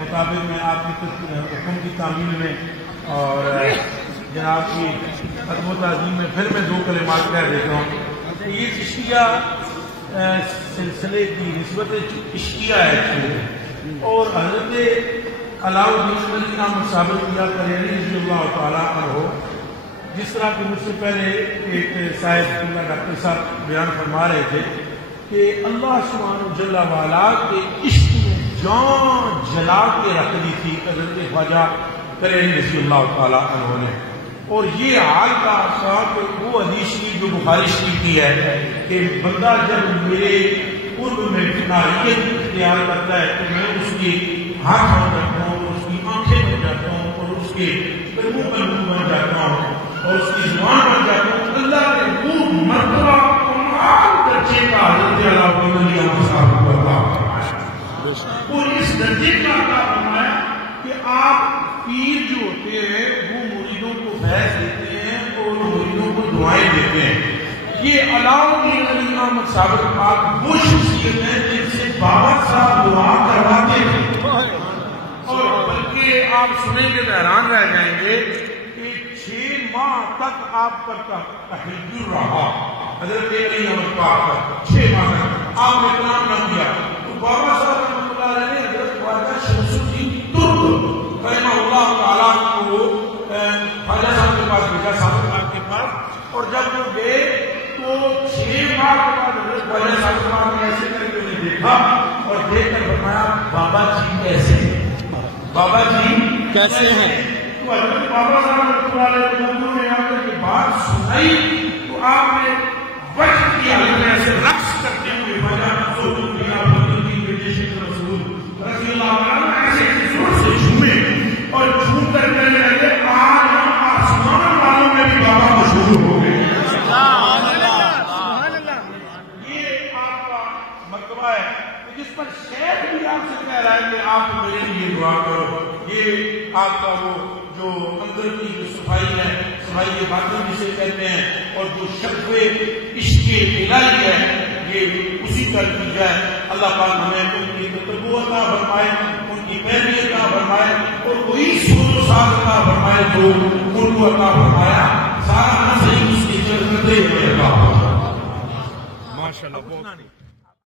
مطابق میں آپ کی حکم کی تعمیل میں اور جناب کی ادب و تعظیم میں پھر میں 2 کلمات کہہ دیتا ہوں کہ یہ چشتیہ سلسلے کی نسبت عشقیہ ہے اور حضرت علاؤ الدین علی احمد صابر کریمی رضی اللہ تعالیٰ عنہ جس طرح کہ مجھ سے پہلے ایک صاحب ڈاکٹر صاحب بیان فرما رہے تھے کہ اللہ سبحانہ جل وعلا کے عشق میں جان جلا کے رکھ دی تھی حضرت خواجہ کریمی رضی اللہ تعالیٰ عنہ نے، اور یہ حال کا کہ وہ حدیث شریف جو بخاری شریف کی ہے کہ بندہ جب میرے قرب میں کناریت اختیار کرتا ہے تو میں اس کی ہاتھ بن جاتا ہوں، اس کی آنکھیں بن جاتا ہوں اور اس کے منہ بن جاتا ہوں اور اس کی زبان بن جاتا ہوں۔ اللہ نے وہ مرتبہ کمال درجے کا حضرت علاؤ الدین علی احمد صاحب کو عطا فرمایا اور اس درجے کا عطا فرمایا کہ آپ پیر جو ہوتے ہیں وہ مریدوں کو فیض دیتے ہیں اور مریدوں کو دعائیں دیتے ہیں۔ یہ علاؤ الدین علی احمد صاحب پاک وہ شخصیت ہے جن سے بابا صاحب دعا کرواتے تھے، اور بلکہ آپ سنیں گے تو حیران رہ جائیں گے کہ 6 ماہ تک آپ پر تحجر رہا حضرت علی احمد پاک کا، 6 ماہ تک آپ نے کلام نہ کیا تو بابا صاحب رحمۃ اللہ علیہ نے حضرت خواجہ شمس الدین ترک رحمہ اللہ تعالیٰ کو خواجہ صاحب کے پاس بھیجا، صاحب صاحب کے پاس، اور جب وہ گئے تو 6 ماہ کے بعد حضرت خواجہ صاحب نے ایسے کر کے انہیں دیکھا اور دیکھ کر فرمایا بابا جی کیسے ہیں، بابا جی کیسے ہیں؟ تو حضرت بابا صاحب نے آ کر کے بات سنائی تو آپ نے وقت کی حالت میں ایسے رقص کرتے ہوئے خواجہ رسول رضی اللہ عنہ ایسے زور سے جھومے اور جھوم کر کہنے لگے آج ہم آسمان والوں میں بھی بابا مشہور ہو گئے۔ یہ آپ کا مرتبہ ہے جس پر شیخ بھی آپ سے کہہ رہا ہے کہ آپ میرے لیے دعا کرو۔ یہ آپ کا وہ جو اندر کی جو صفائی ہے، صفائی باطن جسے کہتے ہیں، اور جو شرف عشق الہی ہے، یہ اسی کا نتیجہ ہے۔ اللہ پاک ہمیں ان کی تقوی عطا فرمائے، ان کی پیروی عطا فرمائے اور وہی سوز و ساز عطا فرمائے جو ان کو عطا فرمایا، سارا صحیح اس کی جنت میں عطا فرمائے۔ ماشاءاللہ۔